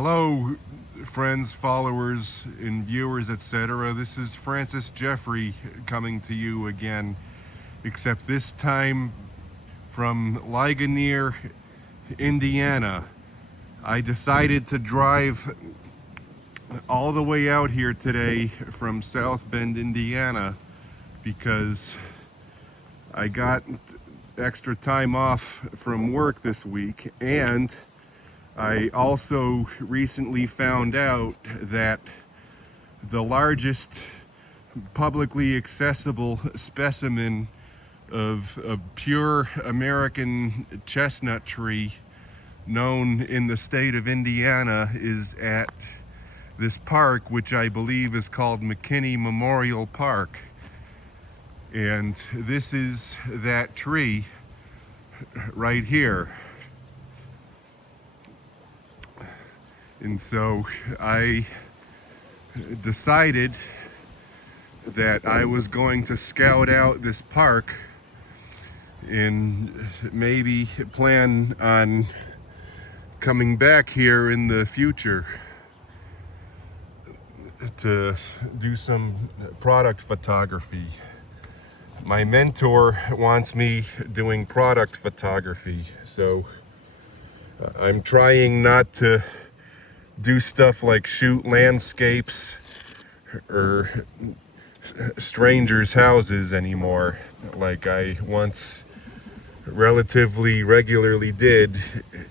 Hello, friends, followers, and viewers, etc. This is Francis Jeffrey coming to you again, except this time from Ligonier, Indiana. I decided to drive all the way out here today from South Bend, Indiana, because I got extra time off from work this week, and I also recently found out that the largest publicly accessible specimen of a pure American chestnut tree known in the state of Indiana is at this park, which I believe is called McKinney Memorial Park. And this is that tree right here. And so I decided that I was going to scout out this park and maybe plan on coming back here in the future to do some product photography. My mentor wants me doing product photography, so I'm trying not to do stuff like shoot landscapes or strangers' houses anymore, like I once relatively regularly did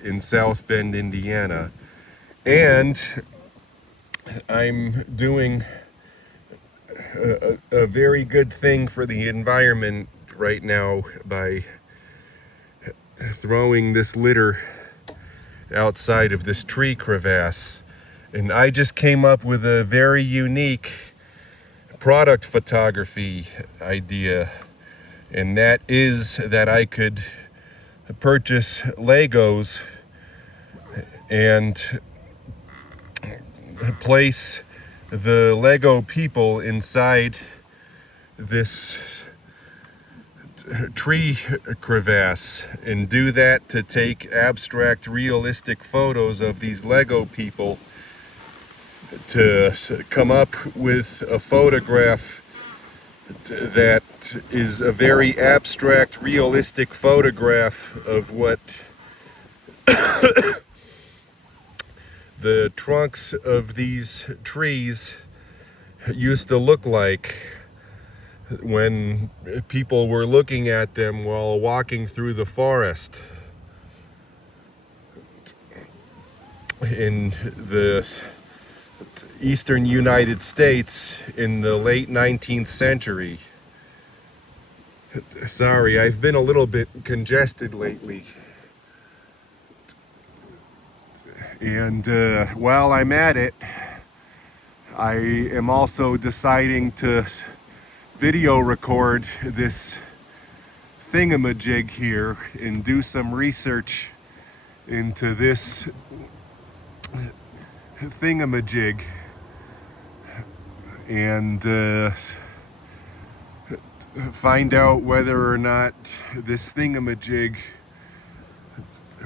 in South Bend, Indiana. And I'm doing a very good thing for the environment right now by throwing this litter outside of this tree crevasse. And I just came up with a very unique product photography idea, and that is that I could purchase Legos and place the Lego people inside this tree crevasse, and do that to take abstract realistic photos of these Lego people to come up with a photograph that is a very abstract realistic photograph of what the trunks of these trees used to look like when people were looking at them while walking through the forest in the eastern United States in the late 19th century. Sorry, I've been a little bit congested lately. And while I'm at it, I am also deciding to video record this thingamajig here and do some research into this thingamajig and find out whether or not this thingamajig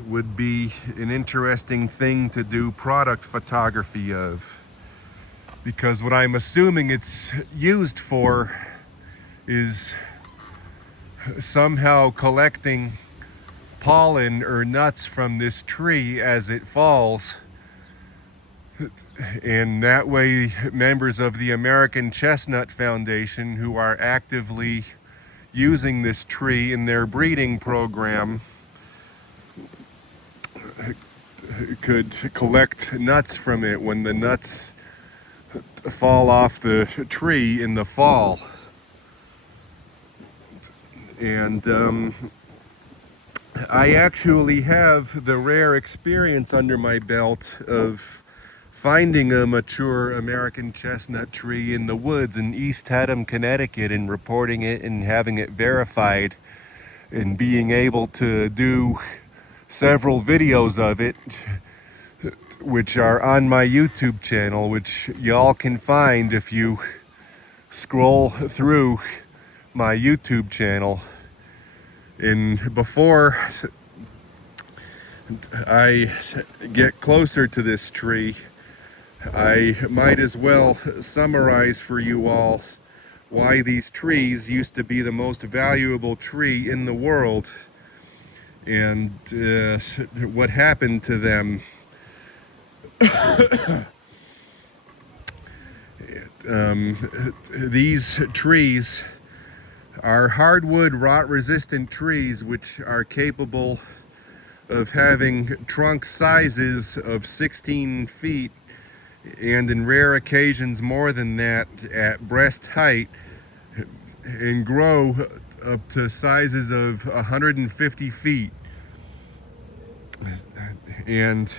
would be an interesting thing to do product photography of, because what I'm assuming it's used for is somehow collecting pollen or nuts from this tree as it falls, and that way members of the American Chestnut Foundation, who are actively using this tree in their breeding program, could collect nuts from it when the nuts fall off the tree in the fall. And I actually have the rare experience under my belt of finding a mature American chestnut tree in the woods in East Haddam, Connecticut, and reporting it and having it verified, and being able to do several videos of it, which are on my YouTube channel, which y'all can find if you scroll through my YouTube channel. And before I get closer to this tree, I might as well summarize for you all why these trees used to be the most valuable tree in the world and what happened to them. These trees are hardwood rot-resistant trees which are capable of having trunk sizes of 16 feet and in rare occasions more than that at breast height, and grow up to sizes of 150 feet. And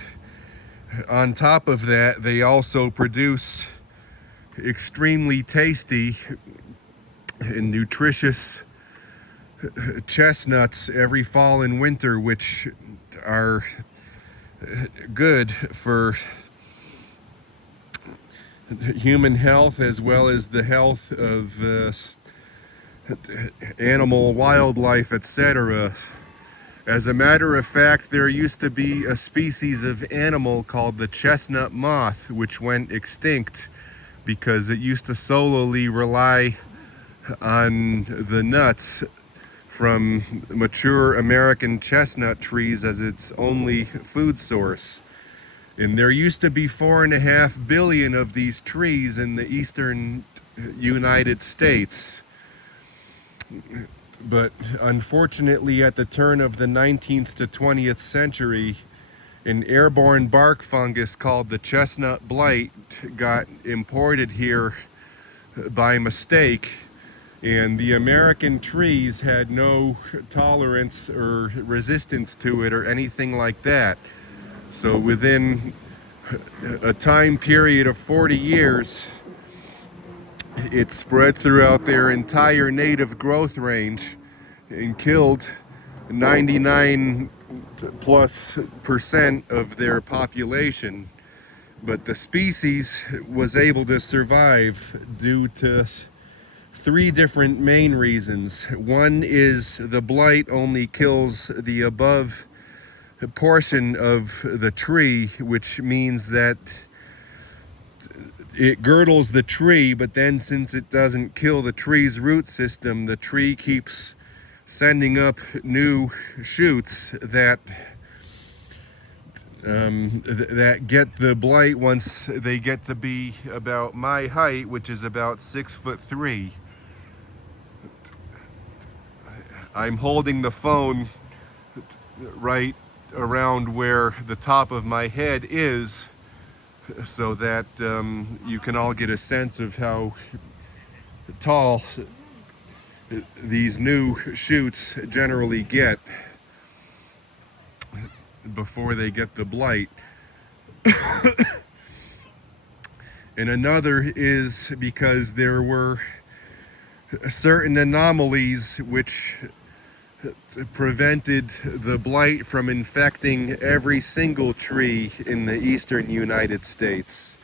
on top of that, they also produce extremely tasty and nutritious chestnuts every fall and winter, which are good for human health as well as the health of animal, wildlife, etc. As a matter of fact, there used to be a species of animal called the chestnut moth, which went extinct because it used to solely rely on the nuts from mature American chestnut trees as its only food source. And there used to be 4.5 billion of these trees in the eastern United States. But unfortunately, at the turn of the 19th to 20th century, an airborne bark fungus called the chestnut blight got imported here by mistake, and the American trees had no tolerance or resistance to it or anything like that. So within a time period of 40 years, it spread throughout their entire native growth range and killed 99+% of their population. But the species was able to survive due to 3 different main reasons. One is the blight only kills the above portion of the tree, which means that it girdles the tree, but then since it doesn't kill the tree's root system, the tree keeps sending up new shoots that that get the blight once they get to be about my height, which is about 6'3". I'm holding the phone right around where the top of my head is, so that you can all get a sense of how tall these new shoots generally get before they get the blight. And another is because there were certain anomalies which prevented the blight from infecting every single tree in the eastern United States.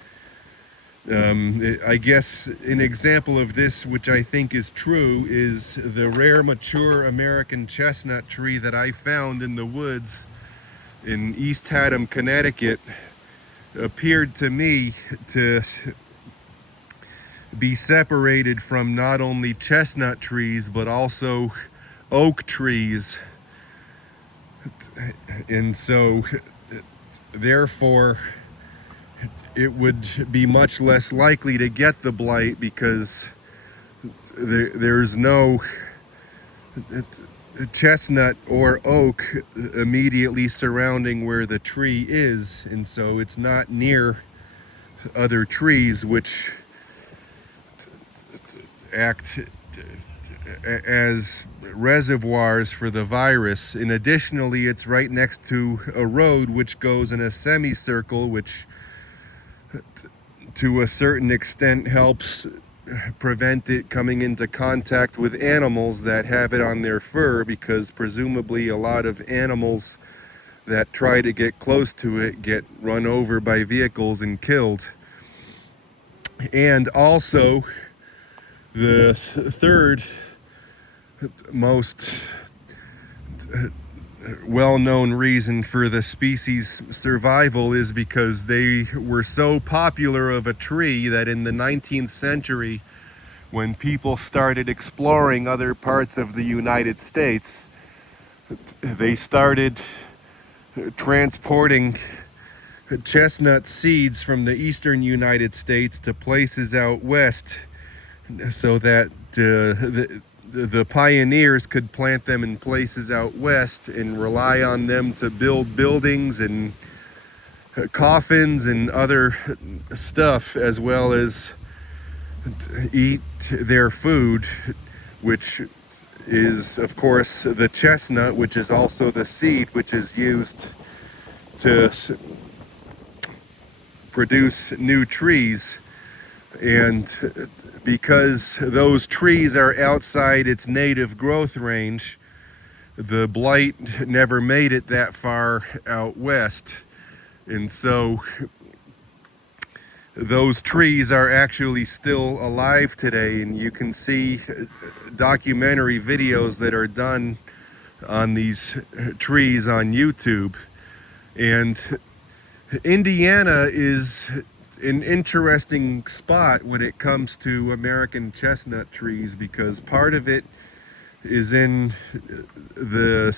I guess an example of this, which I think is true, is the rare mature American chestnut tree that I found in the woods in East Haddam, Connecticut, appeared to me to be separated from not only chestnut trees but also oak trees, and so therefore it would be much less likely to get the blight because there's no chestnut or oak immediately surrounding where the tree is, and so it's not near other trees which act as reservoirs for the virus. And additionally, it's right next to a road which goes in a semicircle, which to a certain extent helps prevent it coming into contact with animals that have it on their fur, because presumably a lot of animals that try to get close to it get run over by vehicles and killed. And also, the third most well-known reason for the species' survival is because they were so popular of a tree that in the 19th century, when people started exploring other parts of the United States, they started transporting chestnut seeds from the eastern United States to places out west so that the pioneers could plant them in places out west and rely on them to build buildings and coffins and other stuff, as well as eat their food, which is of course the chestnut, which is also the seed which is used to produce new trees. And because those trees are outside its native growth range, the blight never made it that far out west. And so those trees are actually still alive today, and you can see documentary videos that are done on these trees on YouTube. And Indiana is an interesting spot when it comes to American chestnut trees, because part of it is in the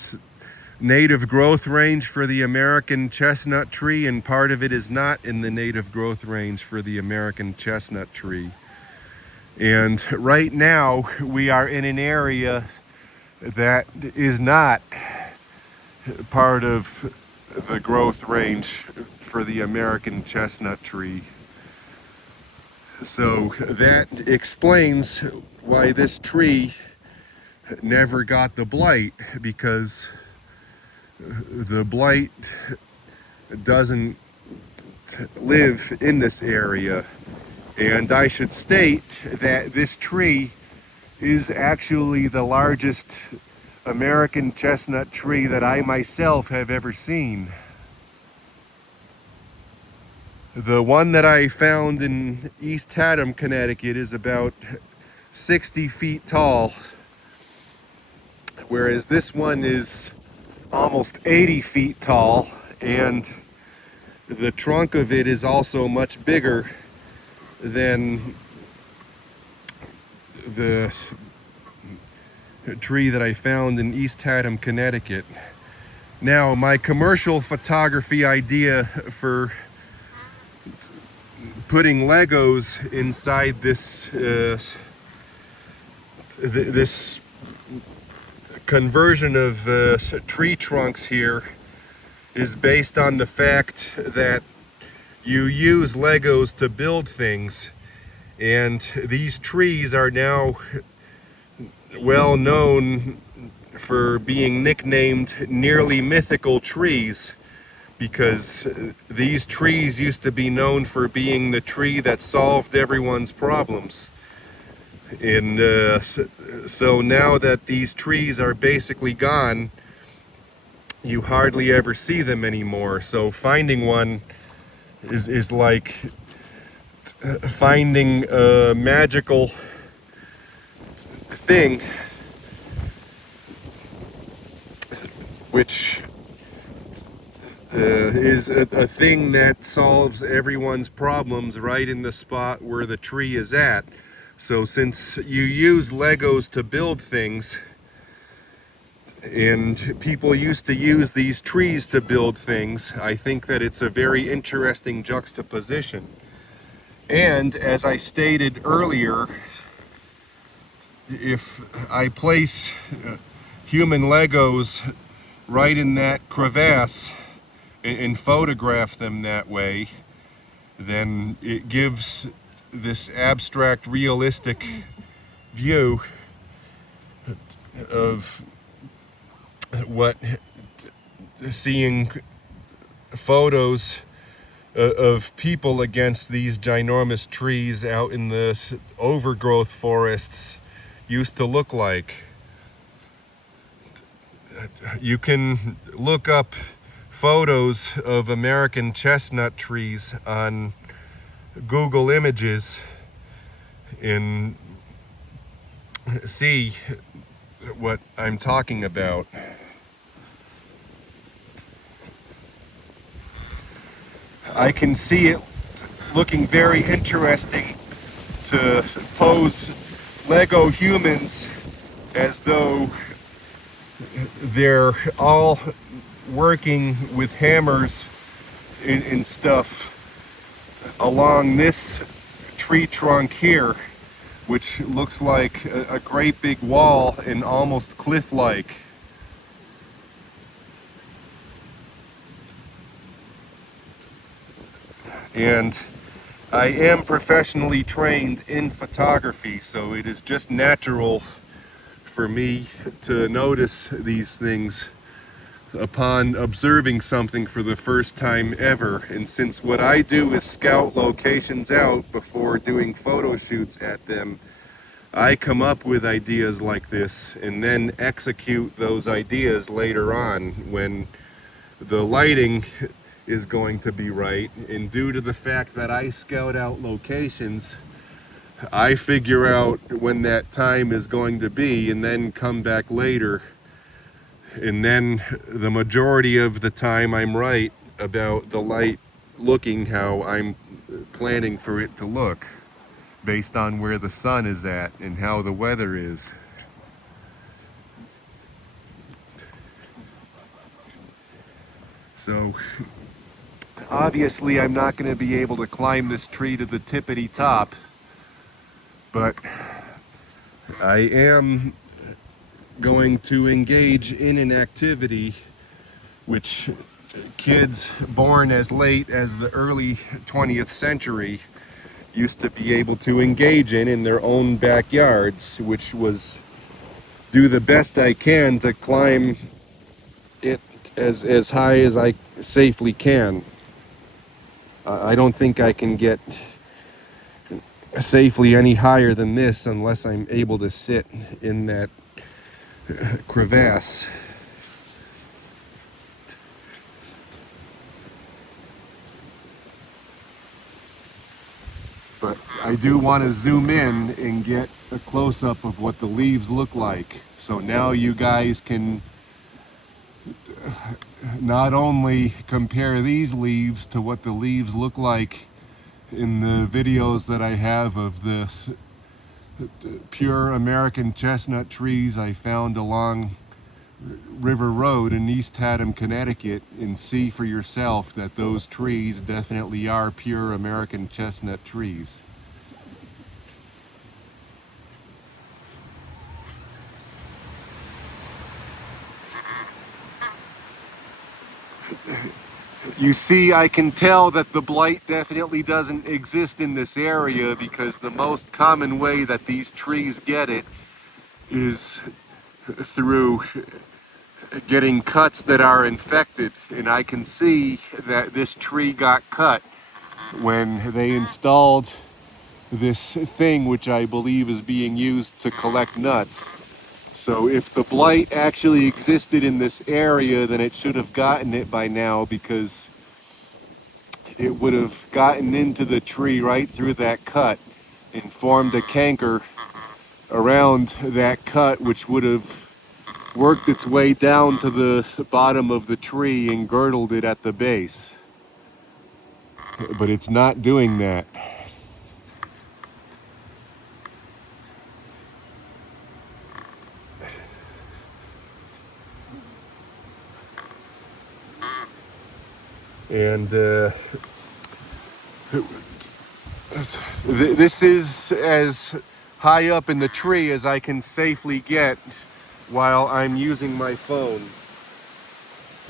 native growth range for the American chestnut tree, and part of it is not in the native growth range for the American chestnut tree. And right now we are in an area that is not part of the growth range for the American chestnut tree. So that explains why this tree never got the blight, because the blight doesn't live in this area. And I should state that this tree is actually the largest American chestnut tree that I myself have ever seen. The one that I found in East Haddam, Connecticut is about 60 feet tall, whereas this one is almost 80 feet tall, and the trunk of it is also much bigger than the tree that I found in East Haddam, Connecticut. Now, my commercial photography idea for putting Legos inside this this conversion of tree trunks here is based on the fact that you use Legos to build things, and these trees are now well known for being nicknamed nearly mythical trees, because these trees used to be known for being the tree that solved everyone's problems. And so now that these trees are basically gone, you hardly ever see them anymore. So finding one is like finding a magical thing, which is a thing that solves everyone's problems right in the spot where the tree is at. So since you use Legos to build things, and people used to use these trees to build things, I think that it's a very interesting juxtaposition. And as I stated earlier, if I place human Legos right in that crevasse and photograph them that way, then it gives this abstract, realistic view of what seeing photos of people against these ginormous trees out in the overgrowth forests used to look like. You can look up photos of American chestnut trees on Google Images and see what I'm talking about. I can see it looking very interesting to pose Lego humans as though they're all working with hammers and stuff along this tree trunk here, which looks like a great big wall and almost cliff-like. And I am professionally trained in photography, so it is just natural for me to notice these things upon observing something for the first time ever. And since what I do is scout locations out before doing photo shoots at them, I come up with ideas like this and then execute those ideas later on when the lighting is going to be right. And due to the fact that I scout out locations, I figure out when that time is going to be and then come back later, and then the majority of the time I'm right about the light looking how I'm planning for it to look based on where the sun is at and how the weather is. So obviously I'm not going to be able to climb this tree to the tippity top, but I am going to engage in an activity which kids born as late as the early 20th century used to be able to engage in their own backyards, which was do the best I can to climb it as high as I safely can. I don't think I can get safely any higher than this unless I'm able to sit in that crevasse. But I do want to zoom in and get a close-up of what the leaves look like. So now you guys can not only compare these leaves to what the leaves look like in the videos that I have of the pure American chestnut trees I found along River Road in East Haddam, Connecticut, and see for yourself that those trees definitely are pure American chestnut trees. You see, I can tell that the blight definitely doesn't exist in this area because the most common way that these trees get it is through getting cuts that are infected. And I can see that this tree got cut when they installed this thing which I believe is being used to collect nuts. So if the blight actually existed in this area, then it should have gotten it by now, because it would have gotten into the tree right through that cut and formed a canker around that cut, which would have worked its way down to the bottom of the tree and girdled it at the base. But it's not doing that. And this is as high up in the tree as I can safely get while I'm using my phone.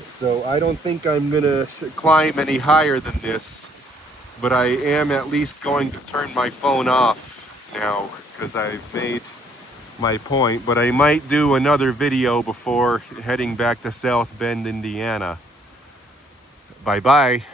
So I don't think I'm gonna climb any higher than this, but I am at least going to turn my phone off now because I've made my point. But I might do another video before heading back to South Bend, Indiana. Bye-bye.